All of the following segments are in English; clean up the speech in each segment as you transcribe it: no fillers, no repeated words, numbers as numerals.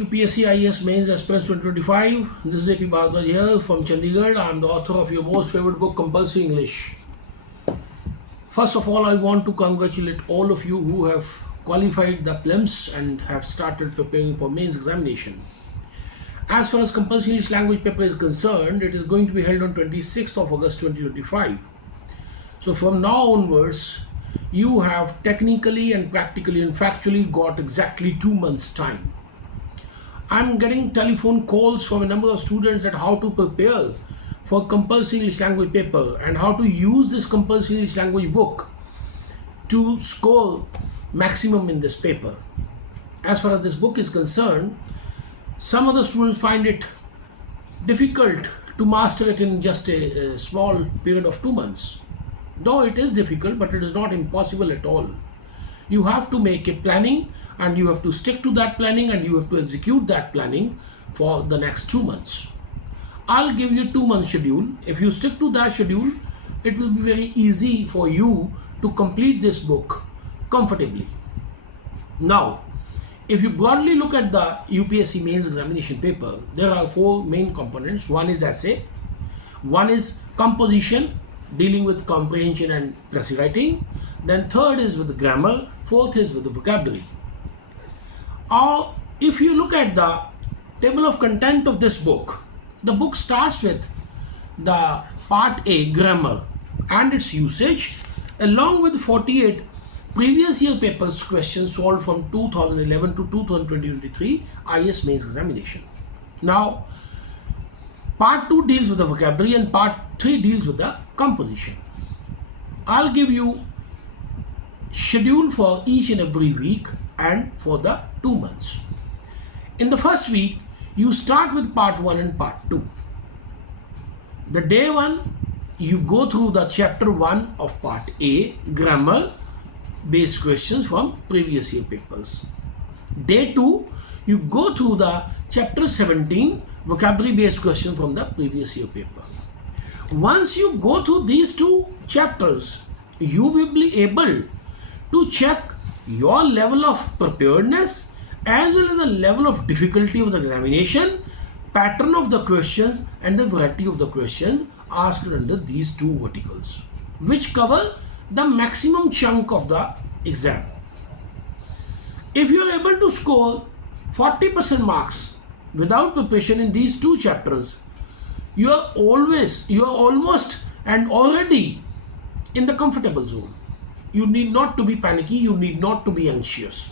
UPSC IAS Mains Aspirants 2025. This is AP Bhardwaj here from Chandigarh. I am the author of your most favorite book, Compulsory English. First of all, I want to congratulate all of you who have qualified the prelims and have started preparing for mains examination. As far as Compulsory English language paper is concerned, it is going to be held on 26th of August 2025. So from now onwards, you have technically and practically and factually got exactly 2 months time. I'm getting telephone calls from a number of students at how to prepare for Compulsory English language paper and how to use this Compulsory English language book to score maximum in this paper. As far as this book is concerned, some of the students find it difficult to master it in just a small period of 2 months. Though it is difficult, but it is not impossible at all. You have to make a planning and you have to stick to that planning and you have to execute that planning for the next 2 months. I'll give you 2 month schedule. If you stick to that schedule, it will be very easy for you to complete this book comfortably. Now, if you broadly look at the UPSC mains examination paper, there are 4 main components. One is essay, one is composition, dealing with comprehension and précis writing. Then third is with the grammar, fourth is with the vocabulary. If you look at the table of content of this book, the book starts with the part A, grammar and its usage, along with 48 previous year papers questions solved from 2011 to 2023 IAS mains examination. Now, part 2 deals with the vocabulary and part 3 deals with the composition. I'll give you schedule for each and every week and for the 2 months. In the first week, you start with part 1 and part 2. The day 1, you go through the chapter 1 of part A, grammar based questions from previous year papers. Day 2, you go through the chapter 17, vocabulary based question from the previous year paper. Once you go through these 2 chapters, you will be able to check your level of preparedness as well as the level of difficulty of the examination, pattern of the questions and the variety of the questions asked under these 2 verticals, which cover the maximum chunk of the exam. If you are able to score 40% marks without preparation in these 2 chapters, you are almost and already in the comfortable zone. You need not to be panicky, you need not to be anxious.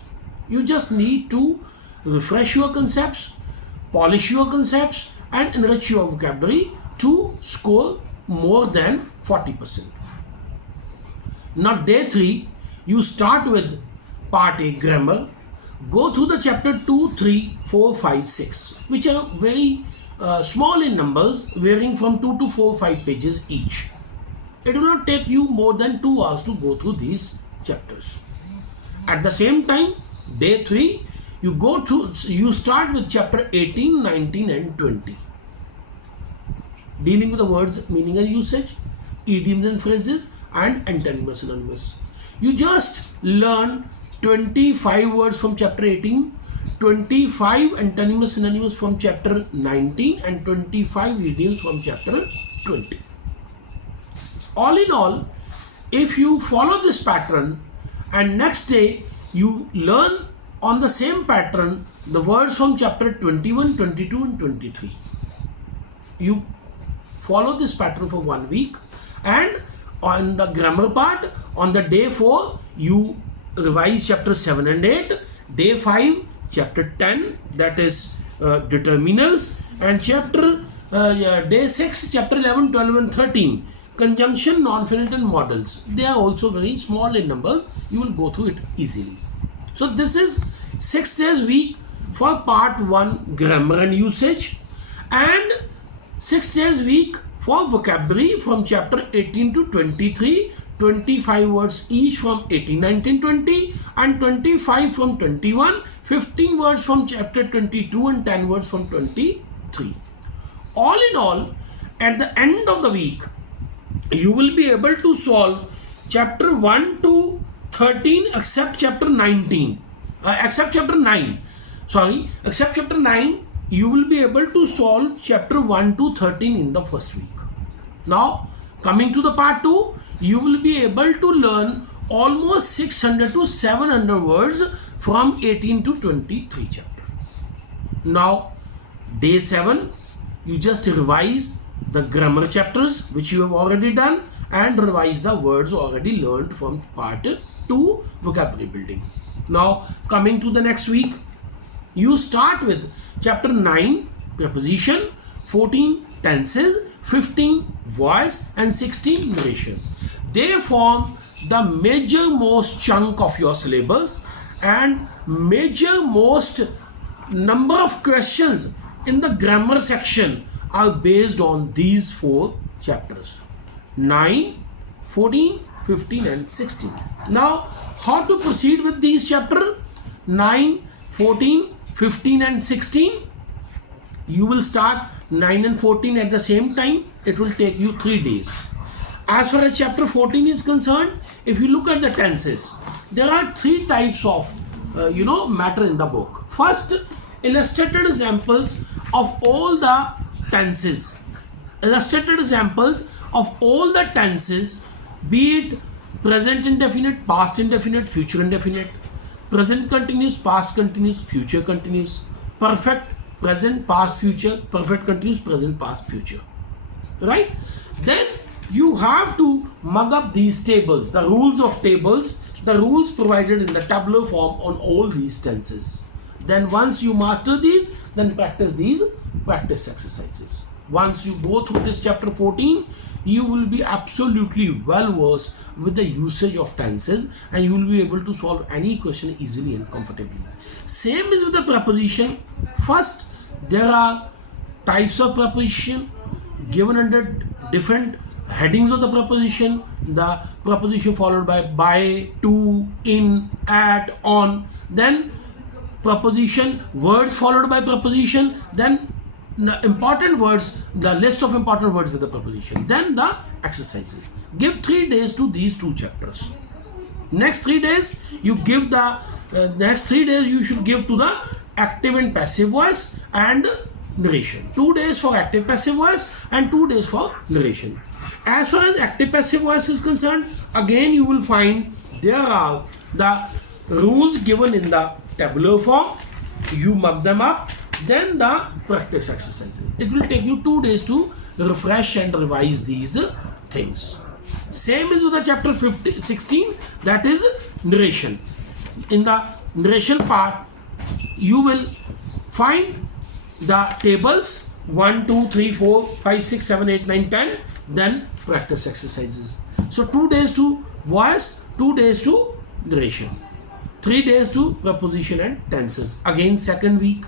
You just need to refresh your concepts, polish your concepts and enrich your vocabulary to score more than 40%. Now day 3, you start with part A, grammar, go through the chapter 2, 3, 4, 5, 6, which are very small in numbers, varying from 2 to 4, 5 pages each. It will not take you more than 2 hours to go through these chapters. At the same time, day 3, you start with chapter 18, 19 and 20. Dealing with the words, meaning and usage, idioms and phrases and antonyms, synonyms. You just learn 25 words from chapter 18, 25 antonyms, synonyms from chapter 19 and 25 idioms from chapter 20. All in all, if you follow this pattern and next day you learn on the same pattern the words from chapter 21, 22 and 23. You follow this pattern for 1 week, and on the grammar part, on the day 4, you revise chapter 7 and 8, day 5, chapter 10, that is determiners, and day 6, chapter 11, 12 and 13, conjunction, non-finite and models. They are also very small in number. You will go through it easily. So this is 6 days week for part 1, grammar and usage, and 6 days week for vocabulary from chapter 18 to 23, 25 words each from 18, 19, 20 and 25 from 21, 15 words from chapter 22 and 10 words from 23. All in all, at the end of the week, you will be able to solve chapter 1 to 13 except chapter 19, except chapter 9. except chapter 9, you will be able to solve chapter 1 to 13 in the first week. Now, coming to the part 2, you will be able to learn almost 600 to 700 words from 18 to 23 chapter. Now, day 7, you just revise the grammar chapters which you have already done and revise the words already learned from part 2 vocabulary building. Now, coming to the next week, you start with chapter 9 preposition, 14 tenses, 15 voice and 16 narration. They form the major most chunk of your syllabus and major most number of questions in the grammar section are based on these 4 chapters: 9, 14, 15 and 16. Now, how to proceed with these chapters 9, 14, 15 and 16? You will start 9 and 14 at the same time. It will take you 3 days. As far as chapter 14 is concerned, if you look at the tenses, there are 3 types of matter in the book. First, illustrated examples of all the tenses. Illustrated examples of all the tenses, be it present indefinite, past indefinite, future indefinite, present continuous, past continuous, future continuous, perfect, present, past, future, perfect continuous, present, past, future. Right? Then you have to mug up these tables, the rules of tables, the rules provided in the tabular form on all these tenses. Then once you master these, then practice these practice exercises. Once you go through this chapter 14, you will be absolutely well versed with the usage of tenses and you will be able to solve any question easily and comfortably. Same is with the preposition. First, there are types of preposition given under different headings of the preposition. The preposition followed by, to, in, at, on. Then preposition, words followed by preposition. Then important words, the list of important words with the preposition. Then the exercises. Give 3 days to these 2 chapters. Next 3 days, you give the next 3 days you should give to the active and passive voice and narration. 2 days for active passive voice and 2 days for narration. As far as active passive voice is concerned, again you will find there are the rules given in the tabular form. You mug them up. Then the practice exercises. It will take you 2 days to refresh and revise these things. Same is with the chapter 16, that is narration. In the narration part, you will find the tables 1, 2, 3, 4, 5, 6, 7, 8, 9, 10, then practice exercises. So 2 days to voice, 2 days to narration, 3 days to preposition and tenses. Again, second week.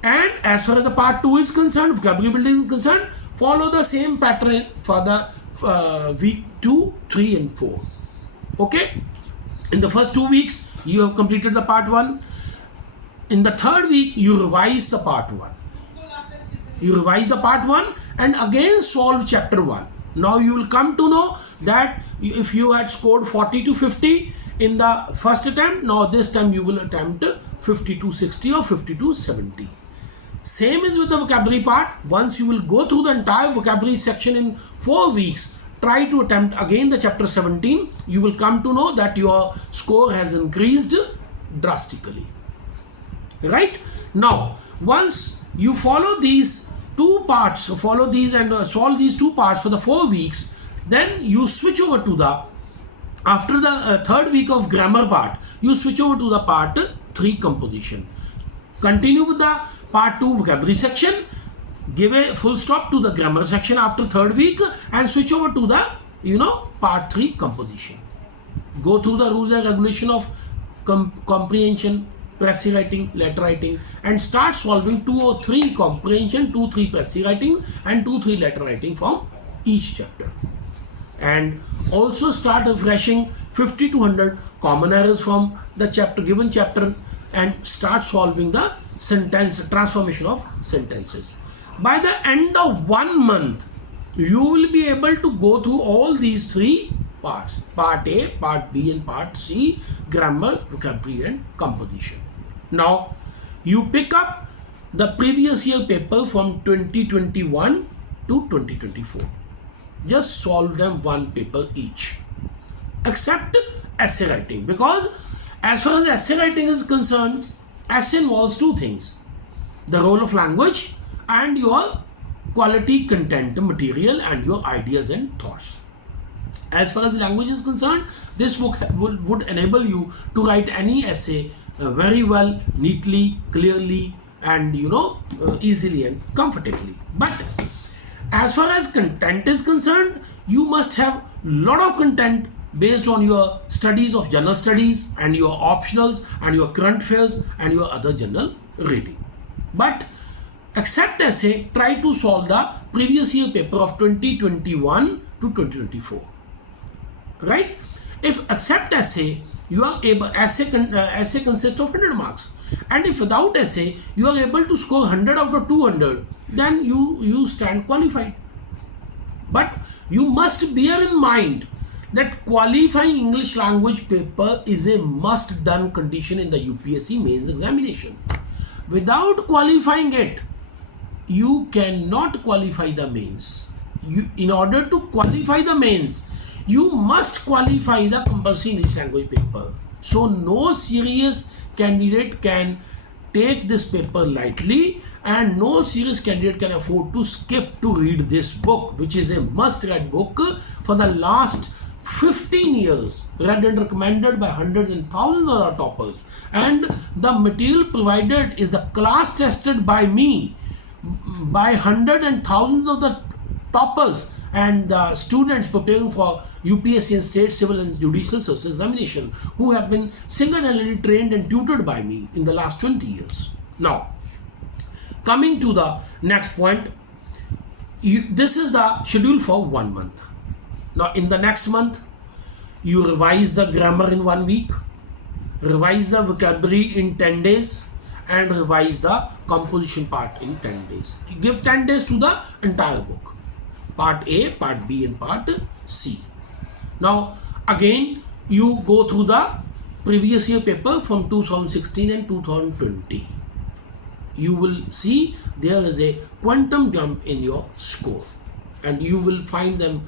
And as far as the part 2 is concerned, vocabulary building is concerned, follow the same pattern for the week 2, 3 and 4. Okay? In the first 2 weeks, you have completed the part 1. In the third week, you revise the part 1. You revise the part 1 and again solve chapter 1. Now you will come to know that if you had scored 40 to 50 in the first attempt, now this time you will attempt 50 to 60 or 50 to 70. Same is with the vocabulary part. Once you will go through the entire vocabulary section in 4 weeks, try to attempt again the chapter 17. You will come to know that your score has increased drastically. Right? Now, once you follow these 2 parts, follow these and solve these 2 parts for the 4 weeks, then you switch over to the, after the third week of grammar part, you switch over to the part 3 composition. Continue with the part 2 vocabulary section, give a full stop to the grammar section after third week and switch over to the part 3 composition. Go through the rules and regulation of comprehension, précis writing, letter writing, and start solving 2 or 3 comprehension, 2, 3 précis writing and 2, 3 letter writing from each chapter. And also start refreshing 50 to 100 common errors from the given chapter and start solving the sentence transformation of sentences. By the end of 1 month, you will be able to go through all these 3 parts: part A, part B and part C, grammar, vocabulary and composition. Now, You pick up the previous year paper from 2021 to 2024. Just solve them one paper each. Except essay writing, because as far as essay writing is concerned, essay involves two things: the role of language and your quality content material and your ideas and thoughts. As far as language is concerned, this book would enable you to write any essay very well, neatly, clearly, and easily and comfortably. But as far as content is concerned, you must have lot of content based on your studies of general studies and your optionals and your current affairs and your other general reading. But except essay, try to solve the previous year paper of 2021 to 2024. Right? If except essay, you are able, essay consists of 100 marks, and if without essay you are able to score 100 out of 200, then you stand qualified. But you must bear in mind that qualifying English language paper is a must done condition in the UPSC mains examination. Without qualifying it, you cannot qualify the mains. In order to qualify the mains, you must qualify the compulsory English language paper. So no serious candidate can take this paper lightly, and no serious candidate can afford to skip to read this book, which is a must-read book for the last 15 years, read and recommended by hundreds and thousands of our toppers. And the material provided is the class tested by me by hundreds and thousands of the toppers and the students preparing for UPSC and state civil and judicial service examination, who have been single-handedly trained and tutored by me in the last 20 years. Now, coming to the next point, this is the schedule for 1 month. Now, in the next month, you revise the grammar in 1 week, revise the vocabulary in 10 days, and revise the composition part in 10 days. You give 10 days to the entire book. Part A, Part B, and Part C. Now, again, you go through the previous year paper from 2016 and 2020. You will see there is a quantum jump in your score, and you will find them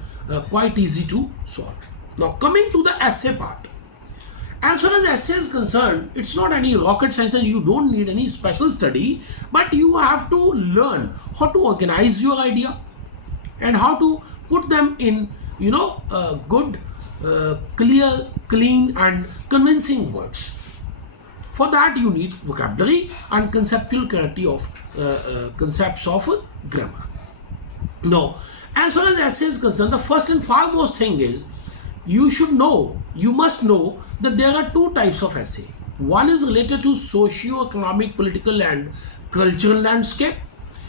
quite easy to solve. Now, coming to the essay part. As far as essay is concerned, it's not any rocket science and you don't need any special study, but you have to learn how to organize your idea and how to put them in, good, clear, clean and convincing words. For that you need vocabulary and conceptual clarity of concepts of grammar. Now, as far as essay is concerned, the first and foremost thing is you must know that there are two types of essay. One is related to socio-economic, political and cultural landscape,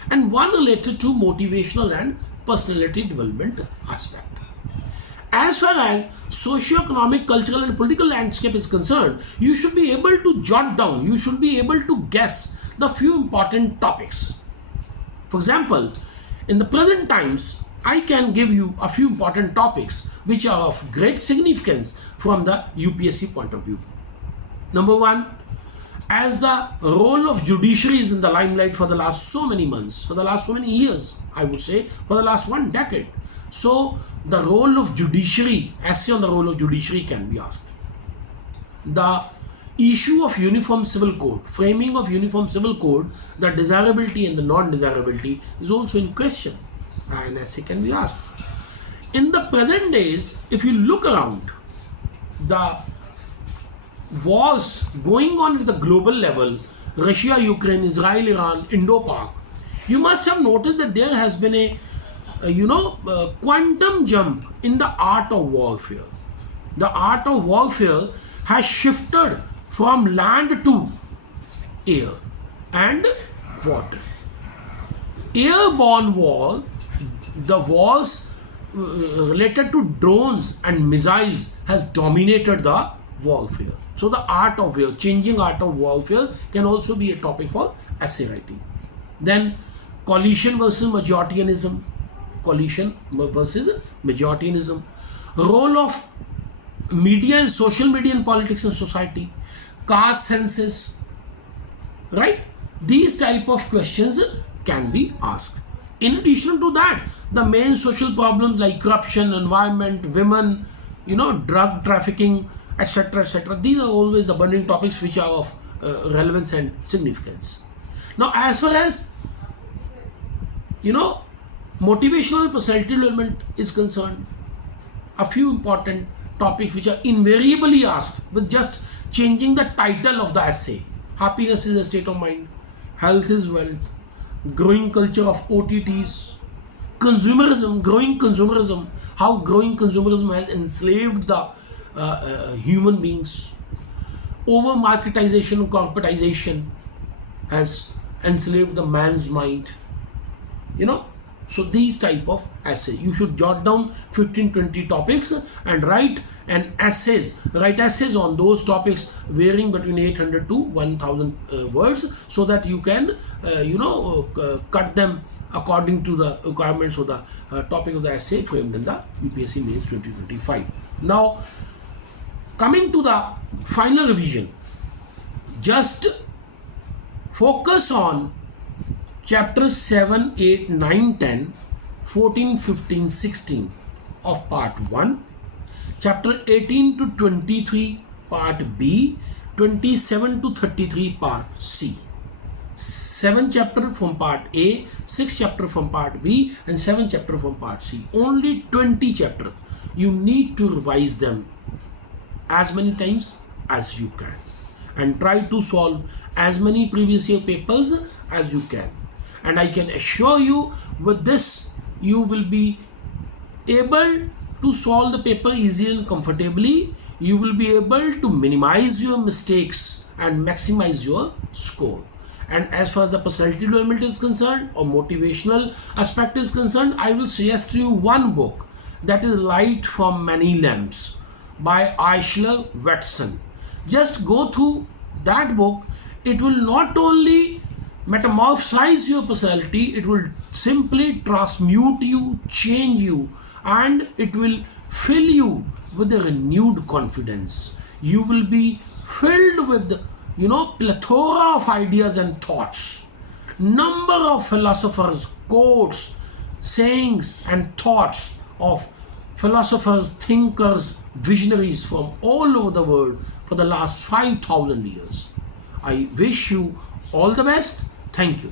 and one related to motivational and personality development aspect. As far as socio-economic, cultural and political landscape is concerned, you should be able to jot down, you should be able to guess the few important topics. For example, in the present times, I can give you a few important topics which are of great significance from the UPSC point of view. Number one, as the role of judiciary is in the limelight for the last so many months, for the last so many years, I would say, for the last 1 decade. So, the role of judiciary, essay on the role of judiciary can be asked. The issue of uniform civil code, framing of uniform civil code, the desirability and the non-desirability is also in question. An essay can be asked. In the present days, if you look around, the wars going on at the global level, Russia, Ukraine, Israel, Iran, Indo-Pak, you must have noticed that there has been a quantum jump in the art of warfare. The art of warfare has shifted from land to air and water. Airborne war, the wars related to drones and missiles has dominated the warfare. So the art of war, changing art of warfare can also be a topic for essay writing. Then coalition versus majoritarianism. Coalition versus majoritarianism. Role of media and social media in politics and society. Caste census. Right? these type of questions can be asked. In addition to that, the main social problems like corruption, environment, women, drug trafficking, etc., these are always the burning topics which are of relevance and significance. Now, as far as motivational personality development is concerned, a few important topics which are invariably asked with just changing the title of the essay. Happiness is a state of mind, health is wealth, growing culture of OTTs, growing consumerism, how growing consumerism has enslaved the human beings, over marketization and corporatization has enslaved the man's mind. So these type of essay, you should jot down 15-20 topics and write essays on those topics varying between 800 to 1000 words, so that you can cut them according to the requirements of the topic of the essay framed in the UPSC Mains 2025. Now, coming to the final revision, just focus on chapters 7, 8, 9, 10, 14, 15, 16 of part 1, chapter 18 to 23 part B, 27 to 33 part C. 7 chapter from part A, 6 chapter from part B, and 7 chapter from part C. Only 20 chapters. You need to revise them as many times as you can and try to solve as many previous year papers as you can. And I can assure you, with this you will be able to solve the paper easily and comfortably. You will be able to minimize your mistakes and maximize your score. And as far as the personality development is concerned or motivational aspect is concerned, I will suggest to you one book, that is Light from Many Lamps by Aishler Watson. Just go through that book. It will not only metamorphosize your personality, it will simply transmute you, change you, and it will fill you with a renewed confidence. You will be filled with plethora of ideas and thoughts. Number of philosophers, quotes, sayings and thoughts of philosophers, thinkers, visionaries from all over the world for the last 5,000 years. I wish you all the best. Thank you.